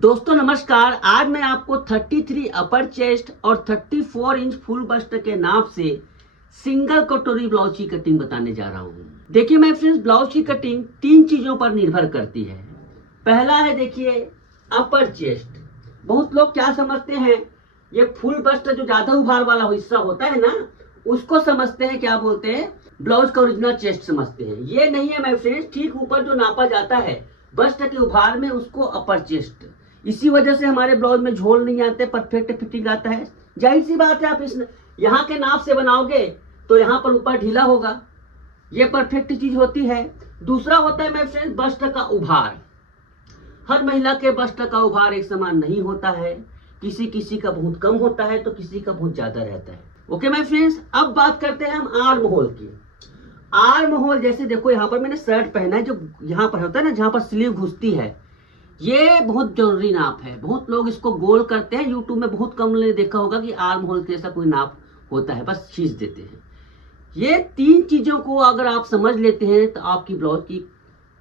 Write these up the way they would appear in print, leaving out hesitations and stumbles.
दोस्तों नमस्कार। आज मैं आपको 33 अपर चेस्ट और 34 इंच फुल बस्ट के नाप से सिंगल कटोरी ब्लाउज की कटिंग बताने जा रहा हूँ। देखिए मैं फ्रेंड्स, ब्लाउज की कटिंग 3 चीजों पर निर्भर करती है। पहला है देखिए अपर चेस्ट। बहुत लोग क्या समझते हैं, ये फुल बस्ट जो ज्यादा उभार वाला हिस्सा होता है ना, उसको समझते हैं, क्या बोलते हैं, ब्लाउज का ओरिजिनल चेस्ट समझते हैं। ये नहीं है माय फ्रेंड्स। ठीक ऊपर जो नापा जाता है बस्ट के उभार में, उसको अपर चेस्ट। इसी वजह से हमारे ब्लाउज में झोल नहीं आते, परफेक्ट फिटिंग आता है। जाहिर सी बात है, आप इस यहाँ के नाप से बनाओगे तो यहाँ पर ऊपर ढीला होगा, ये परफेक्ट चीज होती है। दूसरा होता है माय फ्रेंड्स बस्ट का उभार। हर महिला के बस्ट का उभार एक समान नहीं होता है, किसी किसी का बहुत कम होता है तो किसी का बहुत ज्यादा रहता है। ओके माय फ्रेंड्स, अब बात करते हैं हम आर्म होल की। आर्म होल जैसे देखो, यहाँ पर मैंने शर्ट पहना है, जो यहाँ पर होता है ना, जहाँ पर स्लीव घुसती है, ये बहुत जरूरी नाप है। बहुत लोग इसको गोल करते हैं, यूट्यूब में बहुत कम ने देखा होगा कि आर्म होल के ऐसा कोई नाप होता है, बस खींच देते हैं। ये 3 चीजों को अगर आप समझ लेते हैं तो आपकी ब्लाउज की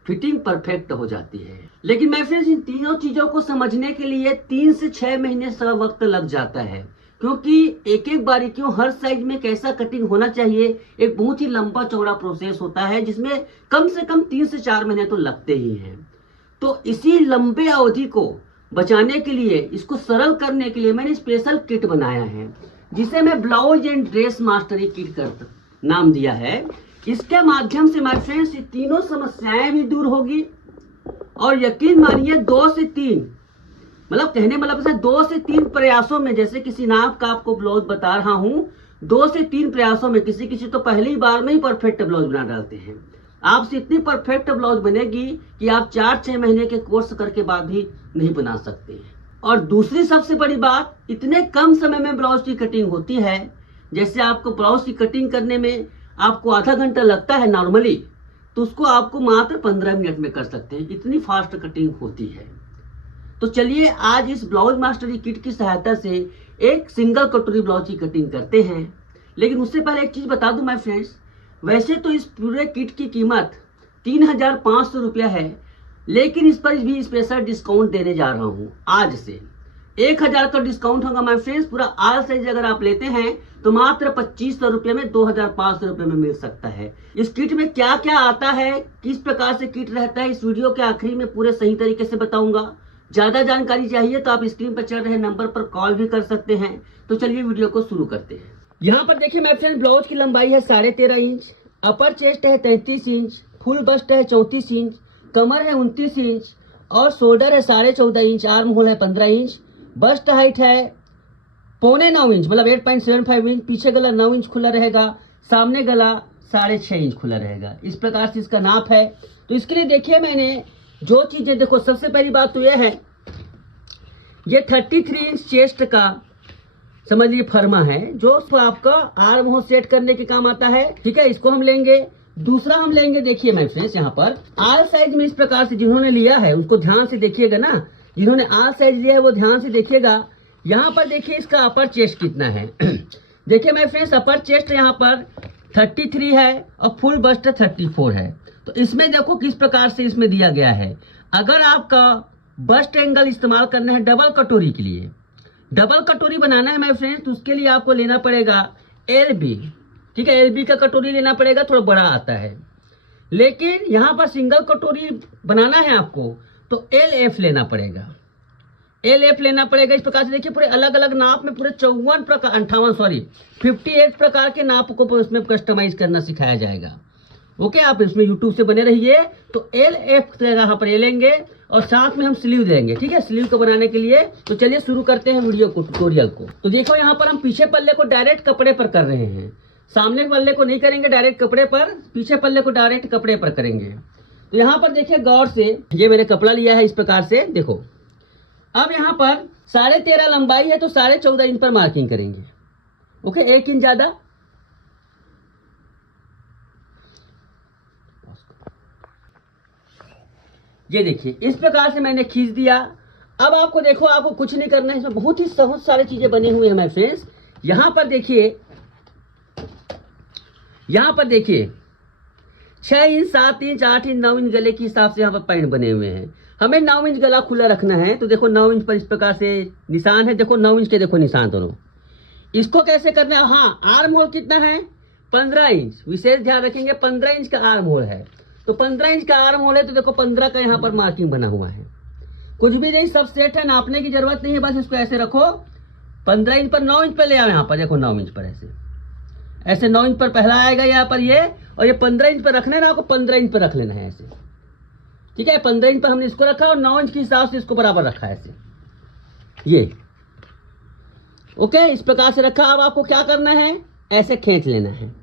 फिटिंग परफेक्ट हो जाती है। लेकिन मैं फ्रेंड्स, इन तीनों चीजों को समझने के लिए 3 से 6 महीने का वक्त लग जाता है, क्योंकि एक एक बारीकियों, हर साइज में कैसा कटिंग होना चाहिए, एक बहुत ही लंबा चौड़ा प्रोसेस होता है, जिसमें कम से कम 3 से 4 महीने तो लगते ही हैं। तो इसी लंबे अवधि को बचाने के लिए, इसको सरल करने के लिए मैंने स्पेशल किट बनाया है, जिसे मैं blouse and dress mastery kit कर नाम दिया है। इसके माध्यम से माय फ्रेंड्स ये तीनों समस्याएं भी दूर होगी, और यकीन मानिए 2 से 3 मतलब कहने मतलब से 2 से 3 प्रयासों में, जैसे किसी नाप का आपको ब्लाउज बता रहा हूं, 2 से 3 प्रयासों में, किसी किसी तो पहली बार में ही परफेक्ट ब्लाउज बना डालते हैं। आपसे इतनी परफेक्ट ब्लाउज बनेगी कि आप 4-6 महीने के कोर्स करके बाद भी नहीं बना सकते हैं। और दूसरी सबसे बड़ी बात, इतने कम समय में ब्लाउज की कटिंग होती है। जैसे आपको ब्लाउज की कटिंग करने में आपको आधा घंटा लगता है नॉर्मली, तो उसको आपको मात्र 15 मिनट में कर सकते हैं। इतनी फास्ट कटिंग होती है। तो चलिए आज इस ब्लाउज मास्टरी किट की सहायता से एक सिंगल कटोरी ब्लाउज की कटिंग करते हैं। लेकिन उससे पहले एक चीज बता दूं माय फ्रेंड्स, वैसे तो इस पूरे किट की कीमत 3500 रुपया है, लेकिन इस पर भी स्पेशल डिस्काउंट देने जा रहा हूं। आज से 1000 का डिस्काउंट होगा माय फ्रेंड्स। पूरा आल साइज अगर आप लेते हैं तो मात्र 2500 रुपये में 2500 रुपये में मिल सकता है। इस किट में क्या क्या आता है, किस प्रकार से किट रहता है, इस वीडियो के आखिरी में पूरे सही तरीके से बताऊंगा। ज्यादा जानकारी चाहिए तो आप स्क्रीन पर चल रहे नंबर पर कॉल भी कर सकते हैं। तो चलिए वीडियो को शुरू करते हैं। यहाँ पर देखिए मेरे फ्रेंड, ब्लाउज की लंबाई है 13.5 इंच, अपर चेस्ट है 33 इंच, फुल बस्ट है 34 इंच, कमर है 29 इंच और शोल्डर है 14.5 इंच, आर्म होल है 15 इंच, बस्ट हाइट है 8.25 इंच मतलब 8.75 इंच, पीछे गला 9 इंच खुला रहेगा, सामने गला 6.5 इंच खुला रहेगा। इस प्रकार से इसका नाप है। तो इसके लिए देखिए मैंने जो चीजें, देखो सबसे पहली बात तो यह है, ये 33 इंच चेस्ट का समझ लीजिए फर्मा है, जो आपका आर्म होल सेट करने के काम आता है। ठीक है, इसको हम लेंगे। दूसरा हम लेंगे, देखिए माय फ्रेंड्स, यहाँ पर आल साइज में इस प्रकार से जिन्होंने लिया है उसको ध्यान से देखिएगा ना, जिन्होंने आल साइज लिया है वो ध्यान से देखिएगा। यहाँ पर देखिए इसका अपर चेस्ट कितना है। देखिए माय फ्रेंड्स, अपर चेस्ट यहाँ पर 33 है और फुल बस्ट 34 है। तो इसमें देखो किस प्रकार से इसमें दिया गया है। अगर आपका बस्ट एंगल इस्तेमाल करना है डबल कटोरी के लिए, डबल कटोरी बनाना है माय फ्रेंड्स, तो उसके लिए आपको लेना पड़ेगा LB। ठीक है, LB का कटोरी लेना पड़ेगा, थोड़ा बड़ा आता है। लेकिन यहाँ पर सिंगल कटोरी बनाना है आपको तो LF लेना पड़ेगा, LF लेना पड़ेगा। इस प्रकार से देखिए पूरे अलग अलग नाप में पूरे 58 प्रकार के नाप को उसमें कस्टमाइज करना सिखाया जाएगा। ओके, आप इसमें यूट्यूब से बने रहिए। तो LF यहाँ पर लेंगे और साथ में हम स्लीव देंगे। ठीक है, स्लीव को बनाने के लिए। तो चलिए शुरू करते हैं वीडियो को, ट्यूटोरियल को। तो देखो यहाँ पर हम पीछे पल्ले को डायरेक्ट कपड़े पर कर रहे हैं, सामने पल्ले को नहीं करेंगे डायरेक्ट कपड़े पर, पीछे पल्ले को डायरेक्ट कपड़े पर करेंगे। तो यहाँ पर देखिए गौर से, ये मैंने कपड़ा लिया है इस प्रकार से, देखो। अब यहाँ पर 13.5 लंबाई है तो 14.5 इंच पर मार्किंग करेंगे। ओके, 1 इंच ज्यादा। ये देखिए इस प्रकार से मैंने खींच दिया। अब आपको देखो, आपको कुछ नहीं करना है, इसमें बहुत ही सहज सारी चीजें बने हुए हैं मेरे फ्रेंड्स। यहाँ पर देखिए 6 इंच, 7 इंच, 8 इंच, 9 इंच गले के हिसाब से यहाँ पर पैंट बने हुए हैं। हमें 9 इंच गला खुला रखना है, तो देखो 9 इंच पर इस प्रकार से निशान है, देखो 9 इंच के देखो निशान दोनों। इसको कैसे करना है, हाँ आर्म होल कितना है 15 इंच, विशेष ध्यान रखेंगे 15 इंच का आर्म होल है। तो 15 इंच का आर्म होल है, तो देखो 15 का यहाँ पर मार्किंग बना हुआ है। कुछ भी नहीं, सब सेट है, नापने की जरूरत नहीं है, बस इसको ऐसे रखो 15 इंच पर 9 इंच पर ले आओ यहाँ पर, देखो 9 इंच पर ऐसे ऐसे 9 इंच पर पहला आएगा यहाँ पर ये, और ये 15 इंच पर रखना है ना आपको, 15 इंच पर रख लेना है ऐसे, ठीक है। 15 इंच पर हमने इसको रखा और 9 इंच के हिसाब से इसको बराबर रखा है ऐसे, ये ओके, इस प्रकार से रखा। अब आपको क्या करना है, ऐसे खींच लेना है,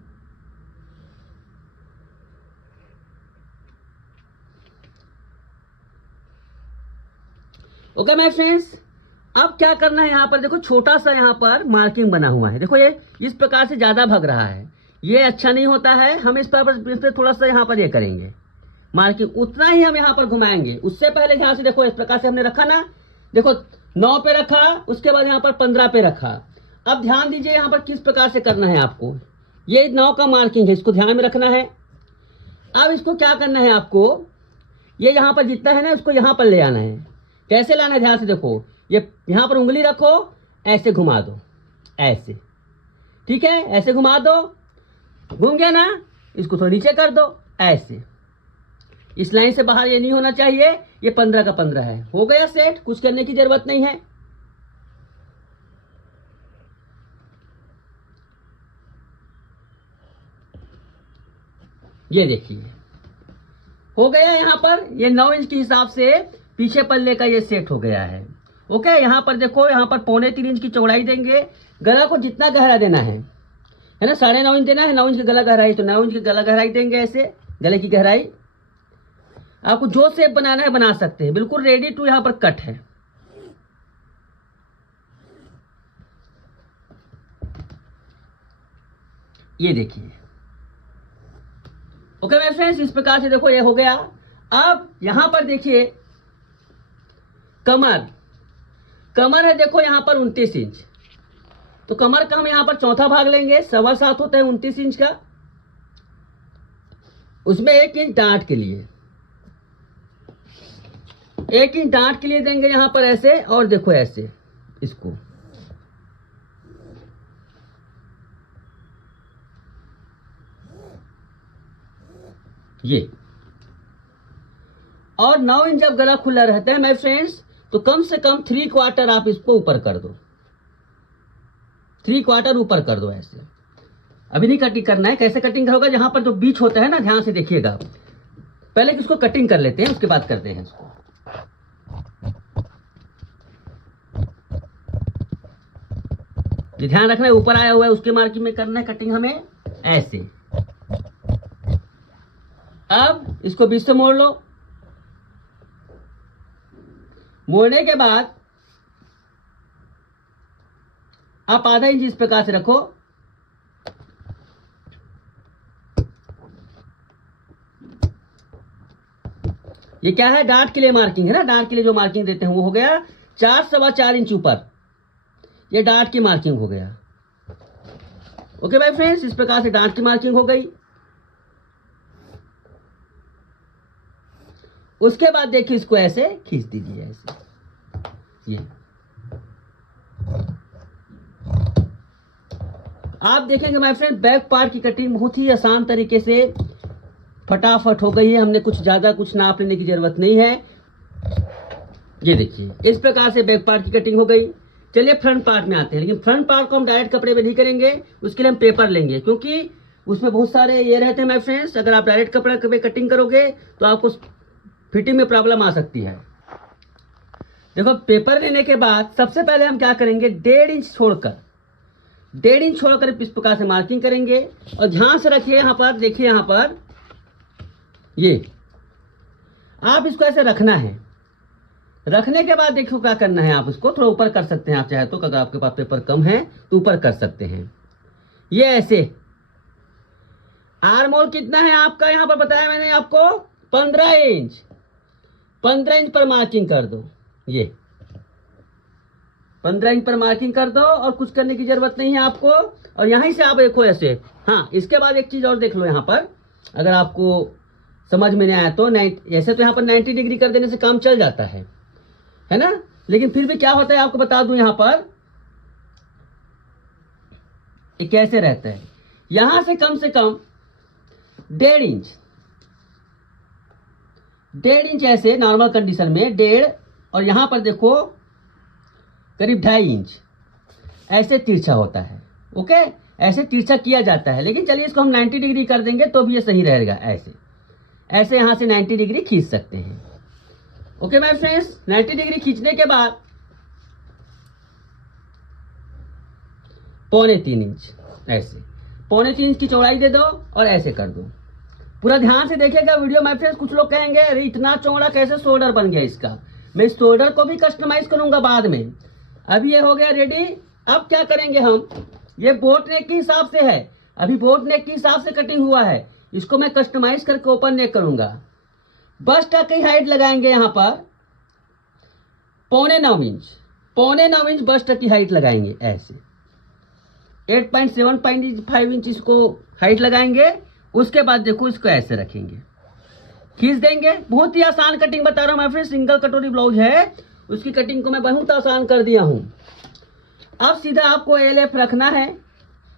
ओके माय फ्रेंड्स। अब क्या करना है, यहाँ पर देखो छोटा सा यहाँ पर मार्किंग बना हुआ है, देखो ये इस प्रकार से ज्यादा भग रहा है, ये अच्छा नहीं होता है। हम इस पर थोड़ा सा यहाँ पर ये करेंगे मार्किंग, उतना ही हम यहाँ पर घुमाएंगे। उससे पहले यहाँ से देखो इस प्रकार से हमने रखा ना, देखो 9 पे रखा, उसके बाद यहाँ पर 15 पे रखा। अब ध्यान दीजिए यहाँ पर किस प्रकार से करना है आपको, ये 9 का मार्किंग है, इसको ध्यान में रखना है। अब इसको क्या करना है आपको, ये यहाँ पर जितना है ना इसको यहाँ पर ले आना है। कैसे लाना है, ध्यान से देखो, ये यहाँ पर उंगली रखो, ऐसे घुमा दो, ऐसे, ठीक है, ऐसे घुमा दो, घूम गया ना, इसको थोड़ा नीचे कर दो ऐसे, इस लाइन से बाहर ये नहीं होना चाहिए। ये 15 का 15 है, हो गया सेट, कुछ करने की जरूरत नहीं है। ये देखिए हो गया, यहाँ पर ये 9 इंच के हिसाब से पीछे पल्ले का ये सेट हो गया है, ओके। यहाँ पर देखो, यहाँ पर 3.25 इंच की चौड़ाई देंगे, गला को जितना गहरा देना है ना, 9.5 इंच देना है, 9 इंच की गला गहराई, तो 9 इंच की गला गहराई देंगे ऐसे, गले की गहराई। आपको जो शेप बनाना है बना सकते हैं, बिल्कुल रेडी टू यहाँ पर कट है। ये देखिए, ओके मेरे फ्रेंड्स, इस प्रकार से देखो ये हो गया। अब यहां पर देखिए कमर, कमर है देखो यहाँ पर 29 इंच, तो कमर का हम यहाँ पर चौथा भाग लेंगे, 7.25 होता है 29 इंच का, उसमें 1 इंच डांट के लिए, 1 इंच डांट के लिए देंगे यहाँ पर ऐसे, और देखो ऐसे इसको, ये, और 9 इंच जब गला खुला रहता है माय फ्रेंड्स, तो कम से कम 3/4 आप इसको ऊपर कर दो, 3/4 ऊपर कर दो ऐसे। अभी नहीं कटिंग करना है, कैसे कटिंग होगा, जहां पर जो बीच होता है ना, ध्यान से देखिएगा, पहले इसको कटिंग कर लेते हैं, उसके बाद करते हैं इसको। ध्यान रखना है, ऊपर आया हुआ है उसके मार्किंग में करना है कटिंग हमें ऐसे। अब इसको बीच से मोड़ लो, मोड़ने के बाद आप आधा इंच इस प्रकार से रखो, ये क्या है, डांट के लिए मार्किंग है ना, डांट के लिए जो मार्किंग देते हैं वो हो गया 4.25 इंच ऊपर, ये डांट की मार्किंग हो गया, ओके भाई फ्रेंड्स। इस प्रकार से डांट की मार्किंग हो गई। उसके बाद देखिए इसको ऐसे खींच दीजिए ऐसे, ये आप देखेंगे माय फ्रेंड, बैक पार्ट की कटिंग बहुत ही आसान तरीके से फटाफट हो गई है, हमने कुछ ज्यादा कुछ नाप लेने की जरूरत नहीं है। ये देखिए इस प्रकार से बैक पार्ट की कटिंग हो गई। चलिए फ्रंट पार्ट में आते हैं, लेकिन फ्रंट पार्ट को हम डायरेक्ट कपड़े पे नहीं करेंगे, उसके लिए हम पेपर लेंगे, क्योंकि उसमें बहुत सारे ये रहते हैं माय फ्रेंड्स। अगर आप डायरेक्ट कपड़े पे कटिंग करोगे तो आपको फिटिंग में प्रॉब्लम आ सकती है। देखो पेपर लेने के बाद सबसे पहले हम क्या करेंगे, 1.5 इंच छोड़कर इस प्रकार से मार्किंग करेंगे। और ध्यान से रखिए यहाँ पर, देखिए यहाँ पर ये आप इसको ऐसे रखना है। रखने के बाद देखो क्या करना है, आप इसको थोड़ा ऊपर कर सकते हैं आप चाहे तो, अगर आपके पास पेपर कम है तो ऊपर कर सकते हैं। ये ऐसे आर्म होल कितना है आपका, यहाँ पर बताया मैंने आपको 15 इंच, 15 इंच पर मार्किंग कर दो, ये 15 इंच पर मार्किंग कर दो, और कुछ करने की जरूरत नहीं है आपको। और यहीं से आप देखो ऐसे, हाँ इसके बाद एक चीज और देख लो यहाँ पर, अगर आपको समझ में नहीं आया तो ऐसे तो यहाँ पर 90 डिग्री कर देने से काम चल जाता है ना। लेकिन फिर भी क्या होता है आपको बता दूं, यहाँ पर ये कैसे रहता है। यहां से कम 1.5 इंच ऐसे नॉर्मल कंडीशन में 1.5, और यहां पर देखो करीब 2.5 इंच ऐसे तिरछा होता है। ओके, ऐसे तिरछा किया जाता है। लेकिन चलिए इसको हम 90 डिग्री कर देंगे तो भी ये सही रहेगा। ऐसे यहां से 90 डिग्री खींच सकते हैं। ओके माय फ्रेंड्स, 90 डिग्री खींचने के बाद 3.25 इंच ऐसे 3.25 इंच की चौड़ाई दे दो और ऐसे कर दो। पूरा ध्यान से देखिएगा वीडियो माय फ्रेंड्स। कुछ लोग कहेंगे अरे इतना चौड़ा कैसे शोल्डर बन गया इसका। मैं इस शोल्डर को भी कस्टमाइज करूंगा बाद में। अभी ये हो गया रेडी। अब क्या करेंगे हम, ये बोट नेक के हिसाब से है, अभी बोट नेक के हिसाब से कटिंग हुआ है। इसको मैं कस्टमाइज करके ओपन नेक करूंगा। बस्ट की हाइट लगाएंगे यहाँ पर 9.25 इंच बस्ट की हाइट लगाएंगे। ऐसे 8.75 इंच इसको हाइट लगाएंगे। उसके बाद देखो इसको ऐसे रखेंगे, खींच देंगे। बहुत ही आसान कटिंग बता रहा हूँ मैं फ्रेंड। सिंगल कटोरी ब्लाउज है, उसकी कटिंग को मैं बहुत आसान कर दिया हूँ। अब सीधा आपको LF रखना है।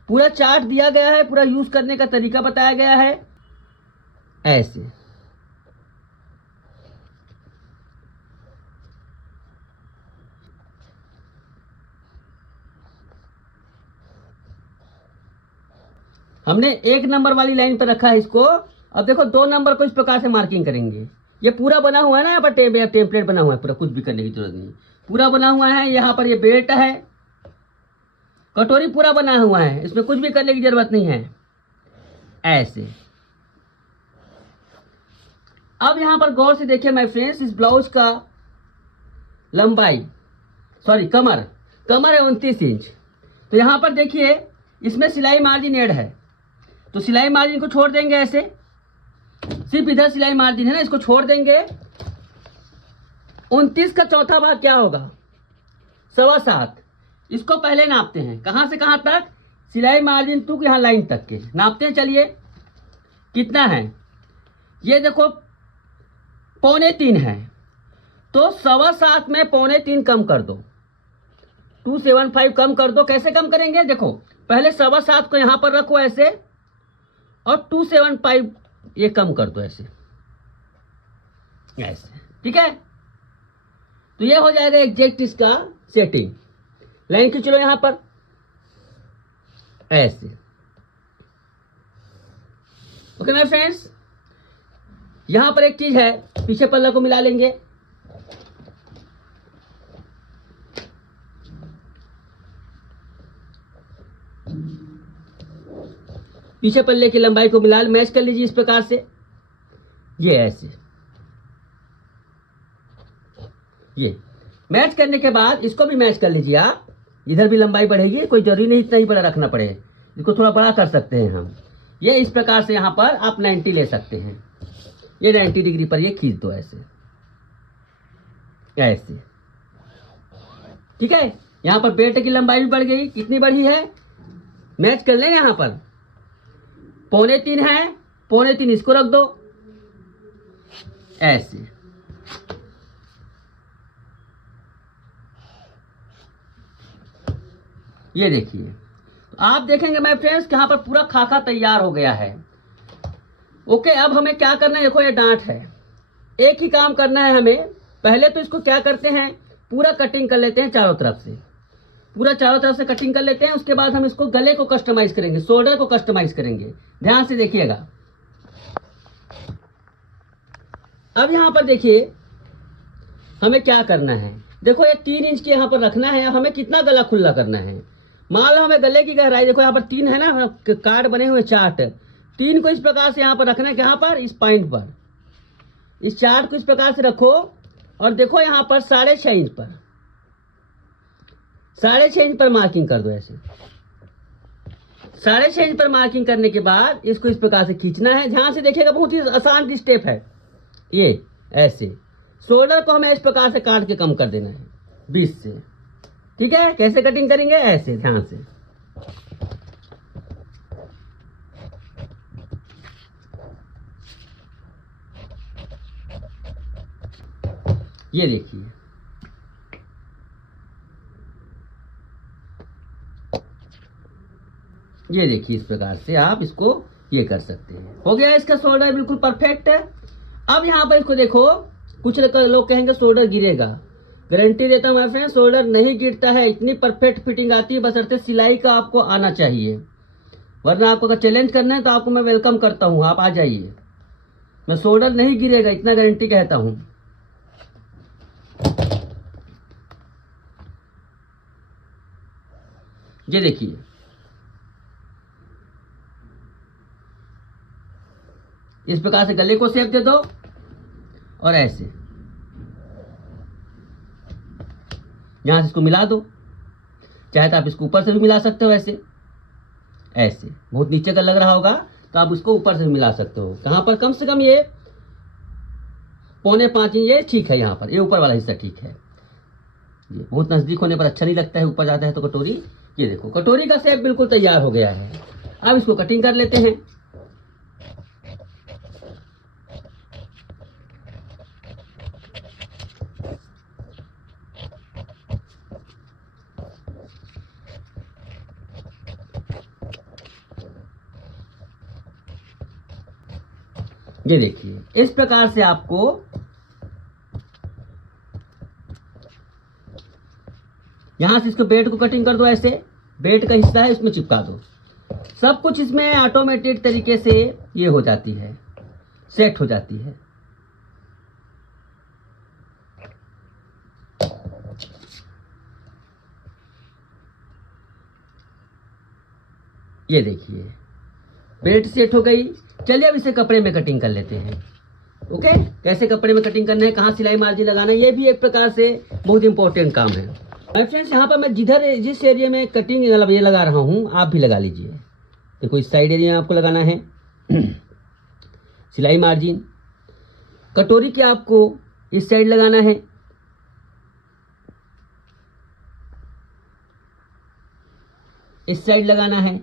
पूरा चार्ट दिया गया है, पूरा यूज करने का तरीका बताया गया है। ऐसे हमने 1 नंबर वाली लाइन पर रखा है इसको। अब देखो 2 नंबर को इस प्रकार से मार्किंग करेंगे। ये पूरा बना हुआ है ना, यहाँ पर टेम्पलेट बना हुआ है पूरा, कुछ भी करने की जरूरत नहीं, पूरा बना हुआ है। यहाँ पर ये बेल्ट है, कटोरी पूरा बना हुआ है, इसमें कुछ भी करने की जरूरत नहीं है। ऐसे अब यहाँ पर गौर से देखिए माय फ्रेंड्स, इस ब्लाउज का लंबाई कमर है 29 इंच। तो यहाँ पर देखिए इसमें सिलाई मार्जिन ऐड है, तो सिलाई मार्जिन को छोड़ देंगे। ऐसे सिर्फ इधर सिलाई मार्जिन है ना, इसको छोड़ देंगे। 29 का चौथा भाग क्या होगा, 7.25। इसको पहले नापते हैं। कहां से कहां तक, सिलाई मार्जिन टू यहाँ लाइन तक के नापते हैं। चलिए कितना है, ये देखो 3.25 है, तो 7.25 में 3.25 कम कर दो, 275 कम कर दो। कैसे कम करेंगे, देखो पहले 7.25 को यहां पर रखो ऐसे, और 275 ये कम कर दो ऐसे। ठीक है, तो ये हो जाएगा एग्जैक्ट इसका सेटिंग। लाइन खींच लो यहां पर ऐसे। ओके मेरे फ्रेंड्स, यहां पर एक चीज है, पीछे पल्ला को मिला लेंगे। पीछे पल्ले की लंबाई को मिला मैच कर लीजिए इस प्रकार से। ये ऐसे, ये मैच करने के बाद इसको भी मैच कर लीजिए आप। इधर भी लंबाई बढ़ेगी, कोई जरूरी नहीं इतना ही बड़ा रखना पड़े, इसको थोड़ा बड़ा कर सकते हैं हम। ये इस प्रकार से यहाँ पर आप 90 ले सकते हैं। ये 90 डिग्री पर ये खींच दो ऐसे ऐसे। ठीक है, यहाँ पर बेल्ट की लंबाई भी बढ़ गई। कितनी बढ़ी है, मैच कर लें। यहाँ पर 3.25 है, 3.25 इसको रख दो ऐसे। ये देखिए, तो आप देखेंगे माय फ्रेंड्स कि यहाँ पर पूरा खाका तैयार हो गया है। ओके, अब हमें क्या करना है, देखो ये डांट है, एक ही काम करना है हमें। पहले तो इसको क्या करते हैं, पूरा कटिंग कर लेते हैं चारों तरफ से, पूरा चारों तरफ से कटिंग कर लेते हैं। उसके बाद हम इसको गले को कस्टमाइज करेंगे, शोल्डर को कस्टमाइज करेंगे। ध्यान से देखिएगा। अब यहां पर देखिए हमें क्या करना है, देखो ये 3 इंच के यहां पर रखना है। हमें कितना गला खुला करना है, मान लो हमें गले की गहराई, देखो यहाँ पर 3 है ना, कार्ड बने हुए चार्ट, 3 को इस प्रकार से यहाँ पर रखना है। यहाँ पर इस पॉइंट पर, इस चार्ट को इस प्रकार से रखो, और देखो यहाँ पर 6.5 इंच पर, 6.5 इंच पर मार्किंग कर दो ऐसे। 6.5 इंच पर मार्किंग करने के बाद इसको इस प्रकार से खींचना है। ध्यान से देखिएगा, बहुत ही आसान स्टेप है ये। ऐसे शोल्डर को हमें इस प्रकार से काट के कम कर देना है 20 से। ठीक है, कैसे कटिंग करेंगे, ऐसे ध्यान से। ये देखिए, ये देखिए, इस प्रकार से आप इसको ये कर सकते हैं। हो गया इसका शोल्डर बिल्कुल परफेक्ट है। अब यहाँ पर इसको देखो, कुछ लोग कहेंगे शोल्डर गिरेगा, गारंटी देता हूँ माय फ्रेंड, शोल्डर नहीं गिरता है। इतनी परफेक्ट फिटिंग आती है, बशर्ते सिलाई का आपको आना चाहिए। वरना आपको अगर चैलेंज करना है तो आपको मैं वेलकम करता हूँ, आप आ जाइए। मैं शोल्डर नहीं गिरेगा इतना गारंटी कहता हूँ। ये देखिए, इस प्रकार से गले को शेप दे दो और ऐसे यहां से इसको मिला दो। चाहे तो आप इसको ऊपर से भी मिला सकते हो, ऐसे ऐसे बहुत नीचे का लग रहा होगा तो आप उसको ऊपर से भी मिला सकते हो। कहां पर, कम से कम ये 4.25 इंच, ये ठीक है। यहाँ पर ये ऊपर वाला हिस्सा ठीक है। ये बहुत नजदीक होने पर अच्छा नहीं लगता है, ऊपर जाता है तो कटोरी। ये देखो, कटोरी का शेप बिल्कुल तैयार हो गया है। अब इसको कटिंग कर लेते हैं। ये देखिए, इस प्रकार से आपको यहां से इसको बेल्ट को कटिंग कर दो। ऐसे बेल्ट का हिस्सा है इसमें चिपका दो। सब कुछ इसमें ऑटोमेटिक तरीके से ये हो जाती है, सेट हो जाती है। ये देखिए, बेल्ट सेट हो गई। चलिए अब इसे कपड़े में कटिंग कर लेते हैं। ओके, कैसे कपड़े में कटिंग करना है, कहाँ सिलाई मार्जिन लगाना है, ये भी एक प्रकार से बहुत इंपॉर्टेंट काम है। माय फ्रेंड्स, यहाँ पर मैं जिस एरिया में कटिंग ये लगा रहा हूँ, आप भी लगा लीजिए। देखो, इस साइड एरिया में आपको लगाना है सिलाई मार्जिन। कटोरी के आपको इस साइड लगाना है। इस साइड लगाना है।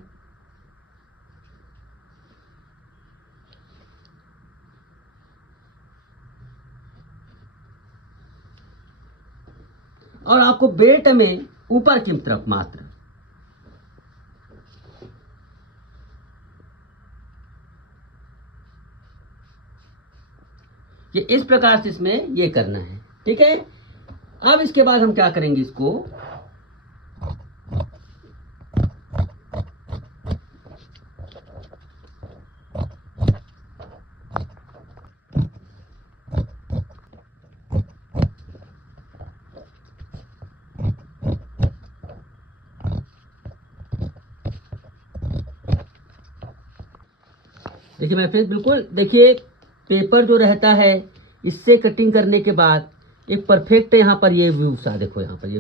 और आपको बेल्ट में ऊपर की तरफ मात्र ये इस प्रकार से इसमें ये करना है। ठीक है, अब इसके बाद हम क्या करेंगे, इसको देखिए मैं फ्रेंड्स, बिल्कुल देखिए, पेपर जो रहता है इससे कटिंग करने के बाद एक परफेक्ट यहाँ पर ये व्यू सा देखो, यहाँ पर ये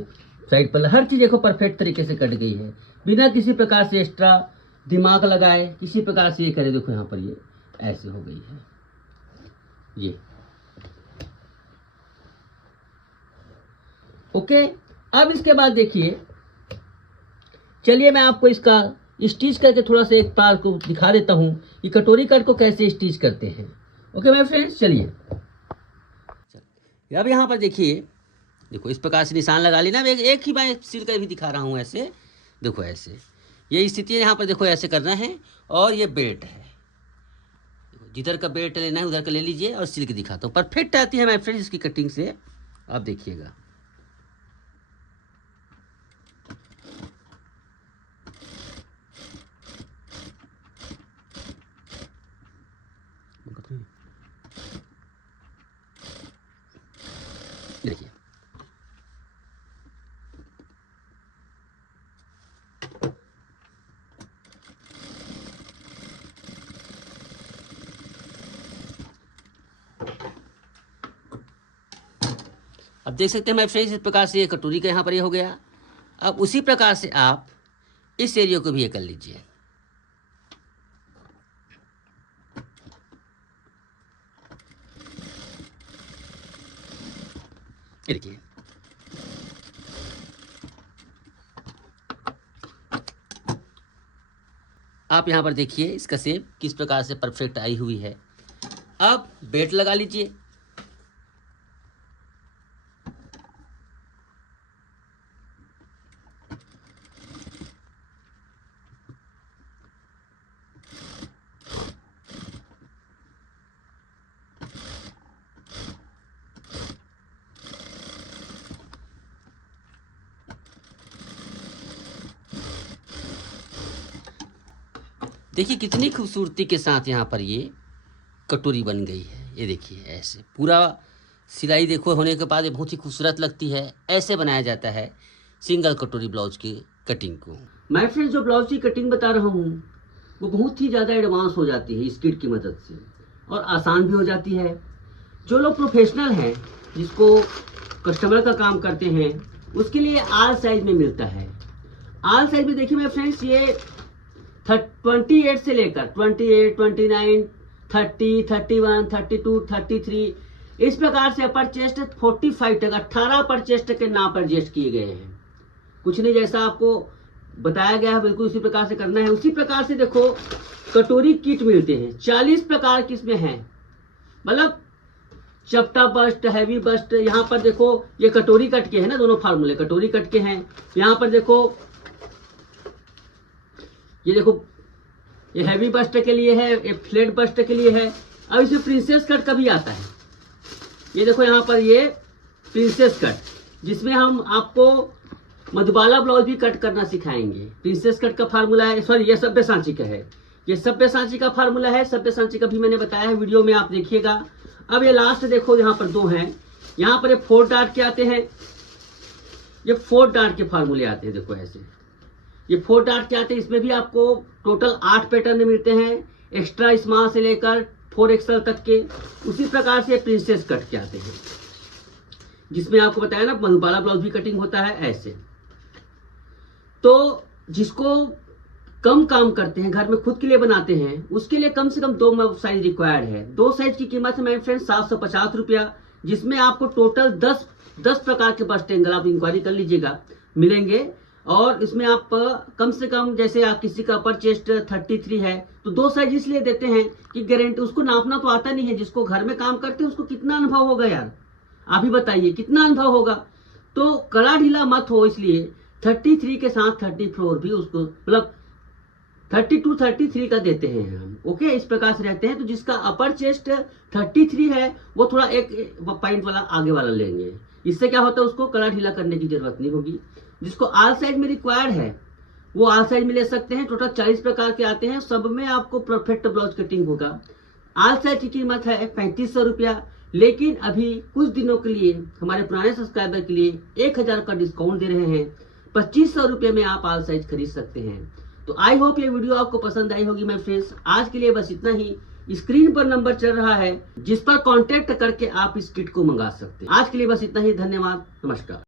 साइड पर हर चीज देखो परफेक्ट तरीके से कट गई है, बिना किसी प्रकार से एक्स्ट्रा दिमाग लगाए, किसी प्रकार से ये करे। देखो यहाँ पर ये ऐसे हो गई है ये। ओके, अब इसके बाद देखिए, चलिए मैं आपको इसका स्टिच करके थोड़ा सा एक पार्ट को दिखा देता हूँ कि कटोरी कट को कैसे स्टिच करते हैं। ओके माय फ्रेंड्स, चलिए अब यहाँ पर देखिए, देखो इस प्रकार से निशान लगा लेना। एक ही मैं सिल कर भी दिखा रहा हूँ ऐसे। देखो ऐसे ये स्थिति है, यहाँ पर देखो ऐसे करना है। और ये बेल्ट है, जिधर का बेल्ट लेना है उधर का ले लीजिए और सिल के दिखाता हूँ। परफेक्ट आती है माय फ्रेंड्स इसकी कटिंग से, आप देखिएगा। देखिए अब देख सकते हैं माय फ्रेंड्स, इस प्रकार से ये कटोरी का यहाँ पर ये हो गया। अब उसी प्रकार से आप इस एरिया को भी ये कर लीजिए। देखिए आप यहाँ पर देखिए इसका शेप किस प्रकार से परफेक्ट आई हुई है। अब बेल्ट लगा लीजिए। देखिए कितनी खूबसूरती के साथ यहाँ पर ये कटोरी बन गई है। ये देखिए ऐसे पूरा सिलाई देखो होने के बाद ये बहुत ही खूबसूरत लगती है। ऐसे बनाया जाता है सिंगल कटोरी ब्लाउज की कटिंग को। माय फ्रेंड्स, जो ब्लाउज की कटिंग बता रहा हूँ वो बहुत ही ज़्यादा एडवांस हो जाती है इस किट की मदद से, और आसान भी हो जाती है। जो लोग प्रोफेशनल हैं, जिसको कस्टमर का काम करते हैं, उसके लिए आल साइज में मिलता है। आल साइज में देखिए मेरे फ्रेंड्स, ये 28 से लेकर 28, 29, 30, 31, 32, 33 इस प्रकार से अपर चेस्ट 45 तक 18 अपर चेस्ट के नाप एडजस्ट किए गए हैं। कुछ नहीं, जैसा आपको बताया गया है बिल्कुल उसी प्रकार से करना है। उसी प्रकार से देखो कटोरी किट मिलते हैं, 40 प्रकार की इसमें है, मतलब चपटा बस्ट, हैवी बस्ट। यहाँ पर देखो ये कटोरी कट के है ना, दोनों फार्मूले कटोरी कट के हैं। यहाँ पर देखो ये देखो ये हैवी बस्ट के लिए है, ये फ्लैट बस्ट के लिए है। अब इसमें प्रिंसेस कट का भी आता है। ये देखो यहाँ पर ये प्रिंसेस कट, जिसमें हम आपको मधुबाला ब्लाउज भी कट करना सिखाएंगे। प्रिंसेस कट का फार्मूला है, सॉरी ये सब्यसाची का है, ये सब्यसाची का फार्मूला है। सब्यसाची का भी मैंने बताया है वीडियो में, आप देखिएगा। अब ये लास्ट देखो यहाँ पर 2 हैं, यहाँ पर ये 4 डार्ट के आते हैं, ये 4 डार्ट के फार्मूले आते हैं। देखो ऐसे ये 4 डार्ट के आते हैं, इसमें भी आपको टोटल 8 पैटर्न मिलते हैं, एक्स्ट्रा स्मॉल से लेकर 4XL तक के। उसी प्रकार से प्रिंसेस कट के आते हैं, जिसमें आपको बताया ना मधुबाला ब्लाउज भी कटिंग होता है ऐसे। तो जिसको कम काम करते हैं, घर में खुद के लिए बनाते हैं, उसके लिए कम से कम 2 साइज रिक्वायर्ड है। 2 साइज की कीमत है मेरे फ्रेंड्स 750 रुपया, जिसमें आपको टोटल 10 प्रकार के बस्ट एंगल, आप इंक्वायरी कर लीजिएगा, मिलेंगे। और इसमें आप कम से कम, जैसे आप किसी का अपर चेस्ट 33 है तो 2 साइज इसलिए देते हैं कि गारंटी, उसको नापना तो आता नहीं है, जिसको घर में काम करते हैं उसको कितना अनुभव होगा यार, आप ही बताइए कितना अनुभव होगा। तो कड़ा ढीला मत हो, इसलिए 33 के साथ 34 भी उसको, मतलब 32, 33 का देते हैं हम। ओके, इस प्रकार से रहते हैं। तो जिसका अपर चेस्ट 33 है वो थोड़ा 1 पॉइंट वाला आगे वाला लेंगे। इससे क्या होता है, उसको कड़ा ढीला करने की जरूरत नहीं होगी। जिसको आल साइज में रिक्वायर्ड है वो आल साइज में ले सकते हैं। टोटल 40 प्रकार के आते हैं, सब में आपको परफेक्ट ब्लाउज कटिंग होगा। आल साइज की कीमत है 3500 रुपया, लेकिन अभी कुछ दिनों के लिए हमारे पुराने सब्सक्राइबर के लिए 1000 का डिस्काउंट दे रहे हैं। 2500 रुपये में आप आल साइज खरीद सकते हैं। तो आई होप ये वीडियो आपको पसंद आई होगी मेरे फ्रेंड्स। आज के लिए बस इतना ही। स्क्रीन पर नंबर चल रहा है, जिस पर कांटेक्ट करके आप इस किट को मंगा सकते हैं। आज के लिए बस इतना ही, धन्यवाद, नमस्कार।